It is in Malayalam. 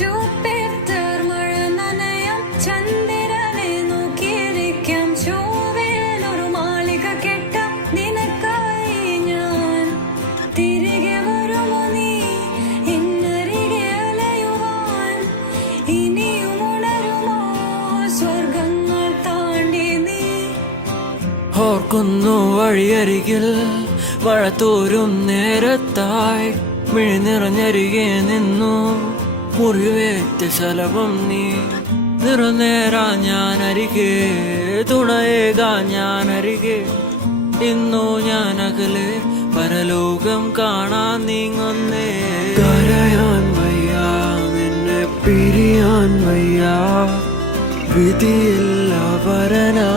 ജൂപ്പിറ്റർ മഴ നനയാം, ചന്ദ്രനെ നോക്കിയിരിക്കാം, ചൊവ്വയിൽ ഒരു മാളിക കെട്ടാം നിനക്കായി ഞാൻ. തിരികെ വരുമോ നീ എന്നരികെ അലയുവാൻ? ഇനിയും ഉണരുമോ സ്വർഗങ്ങൾ താണ്ടി നീ? ഓർക്കുന്നു വഴിയരികിൽ മഴ തോരും നേരത്തായി മിഴി നിറഞ്ഞരികെ നിന്നു മുറിവേറ്റ ശലഭം നീ. നിറനേരാ ഞാൻ അരികെ, തുണയേകാ ഞാൻ അരികെ. ഇന്നു ഞാൻ അകലെ പരലോകം കാണാൻ നീങ്ങുന്നേ. കരയാൻ വയ്യ, നിന്നെ പിരിയാൻ വയ്യ, വിധിയില്ല വരനാ